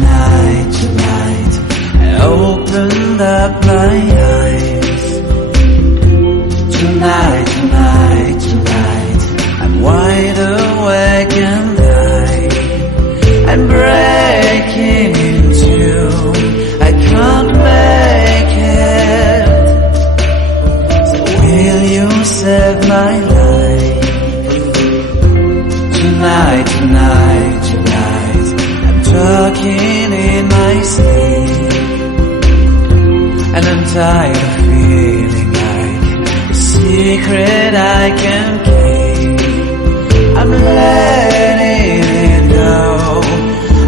tonight, I opened up my eyes. Tonight, I'm wide awake and I'm breaking in two. I can't make it. So will you save my life? Tonight, I'm talking in my sleep, and I'm tired of feeling like a secret I can keep. I'm letting it go,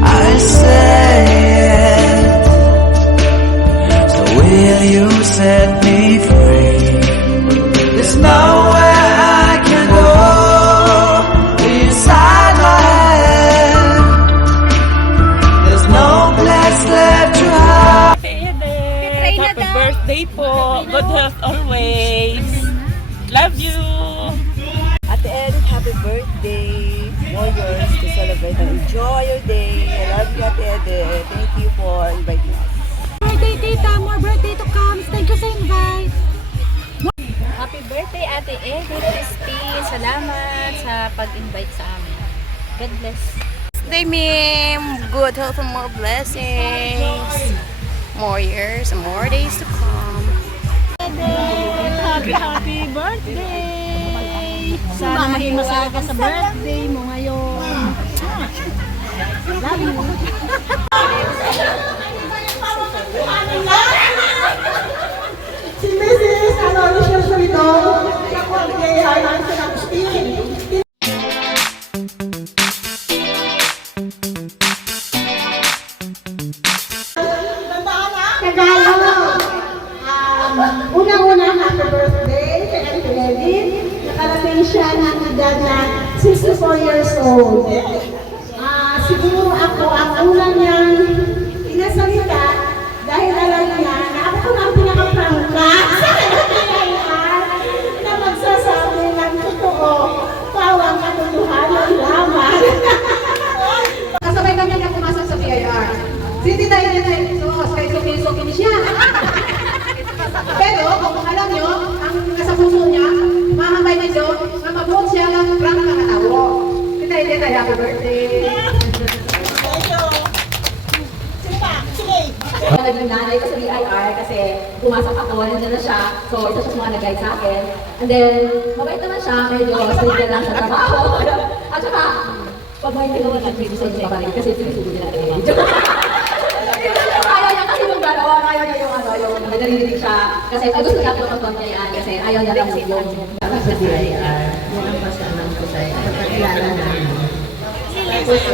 I say it. So will you set me free? There's nowhere I can go inside my head. There's no place left to hide. Happy birthday po. Good health always. Love you. Ate Ed, happy birthday. More years to celebrate and enjoy your day. I love you, Ate Ed. Thank you for inviting us. Birthday, Tita. More birthday to come. Thank you sa invite. Happy birthday, Ate Edith Christine. Salamat sa pag-invite sa amin. God bless. Birthday, Mim. Good health and more blessings. More years and more days to come. Happy birthday! Sana maging masaya ka sa birthday mo ngayon. Love you. Si Mrs. Alicia Solidon, siya po ang kaya ng Agustin. Tagalog. Unang-una, happy birthday kay Ate Edith. Nakarating siya ng edad na 64 years old. Siguro ako, ang una niyang pinasalita dahil alam niya na ako ang pinakaprangka na magsasabi ng totoo, pawang katotohanan lamang. Kasabay kami na pumasok sa PIR. Hindi tayo na tayo sos, kaya sukin siya. Pero kung alam nyo, ang nasa puso niya, mahamay nito, mamabuot siya ng prank na katawo. Hindi tayo, happy birthday. Naging nanay ko sa BIR kasi pumasok ako, nandiyan na siya. So, ito siya sa mga nag-guide sa akin. And then, mabait naman siya, medyo straight lang sa trabaho. At saka, pag may nagawa ng video sa inyo pa rin, kasi sinusubo nila natin yung video. Ayaw niya kasi yung galawa, ayaw niya yung nagarinig siya. Kasi gusto niya po ng niya yan, kasi ayaw niya lang yung Sa BIR, yan ang pasanan ko sa'yo. Kapakilala namin. Tapos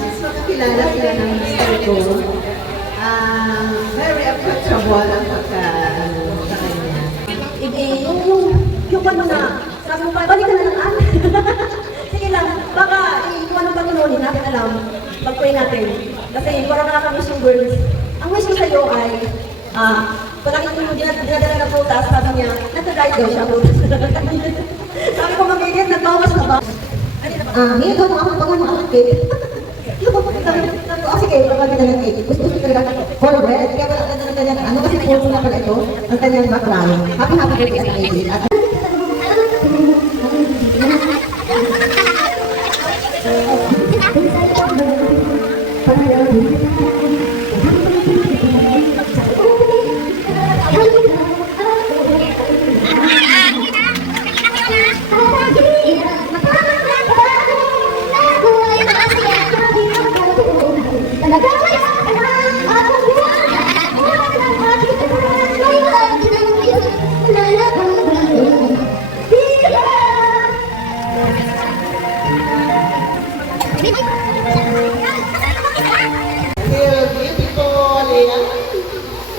since makakilala sila ng mister ko, very approachable ang pagka sa kanya. yung ano na, sabi mo pa, balik ka na lang an. Sige lang, baka kung anong Panginoon, hindi natin alam, mag-pray natin. Kasi parang nakakamiss yung girls. Ang wish ko sa'yo ay, palagi ko yung dinadala ng prutas, sabi niya, nagka-drive daw siya prutas. Sabi ko, magigit, nagbawas na ba? Ngayon daw akong pangalan ng cake. Sabi ko, sige, pagkakita ng cake. Gusto ko talaga for bread. Kaya wala ka na kanyang ano, kasi puso na pala ito, ang kanyang background. Happy birthday sa cake.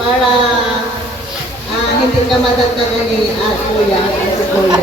Para hindi ka madagdagan ni kuya at si kuya.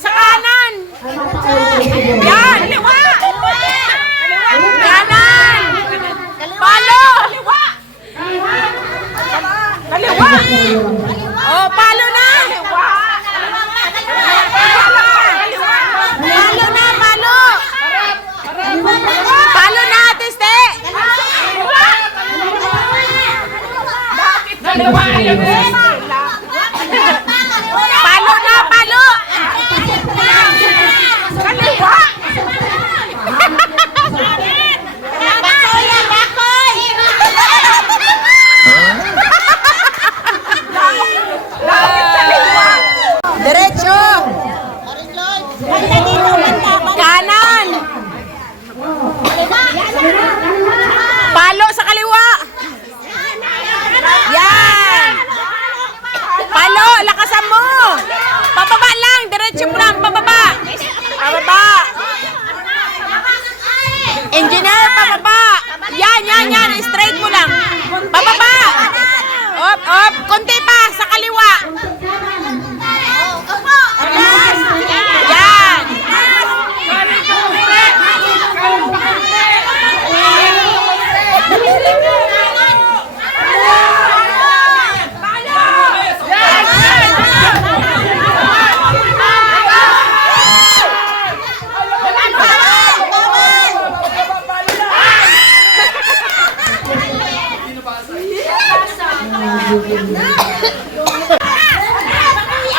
Sa kanan! Yan! Kaliwa! Kanan! Palo! Kaliwa! Oh, palo na! Palo na, palo! Palo na, tiste! Palo na, palo! Kaliwa! Bakoy yan, bakoy! Diretso! Kanan! Palo sa kaliwa! Yan! Palo, lakasan mo! Pababa lang, diretso lang, pababa! Pababa! Engineer, pababa! Yan, yan, yan, straight mo lang! Pababa! Op, op, konti pa, sa kaliwa! Yan!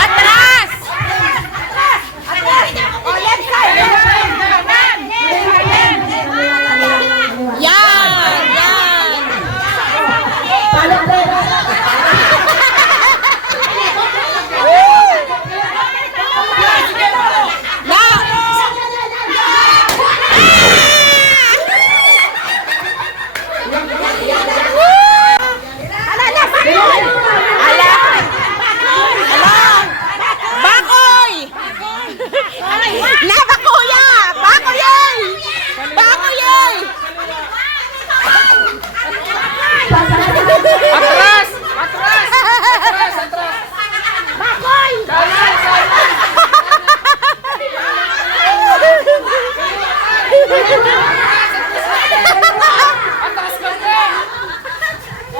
Atras! Yan! Yan! Bakoy! Nabakuya! Bakoy! Bakoy! Atras! Atras! Atras! Atras! Bakoy! Atras ka rin!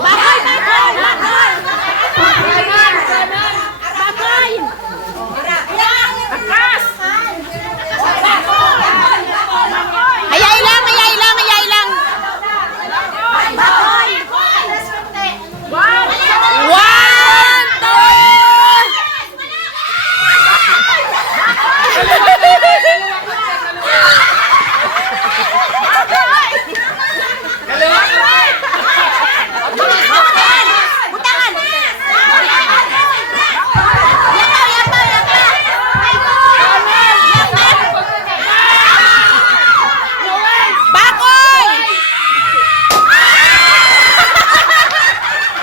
Bakoy! Bakoy! Bakoy! Bakoy! Atras! Hayay lang! Hayay lang! Hayay lang! One, Bakoy!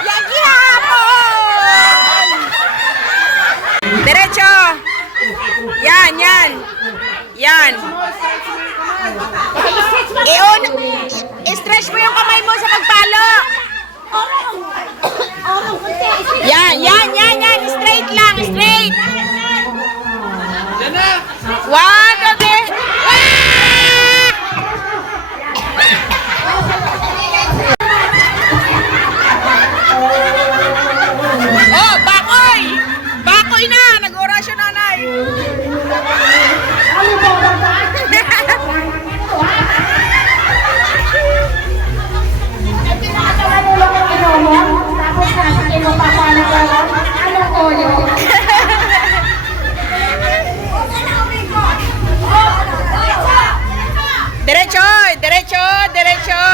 Yagi hapon! Diretso! Yan, yan! Yan! I-stretch mo yung kamay mo sa pagpalo! Yan, yan, yan, yan! Straight lang, straight! One, two, three! Oh, bakoy! Bakoy na! Nag-orasyon nanay! Tapos na, Diretso.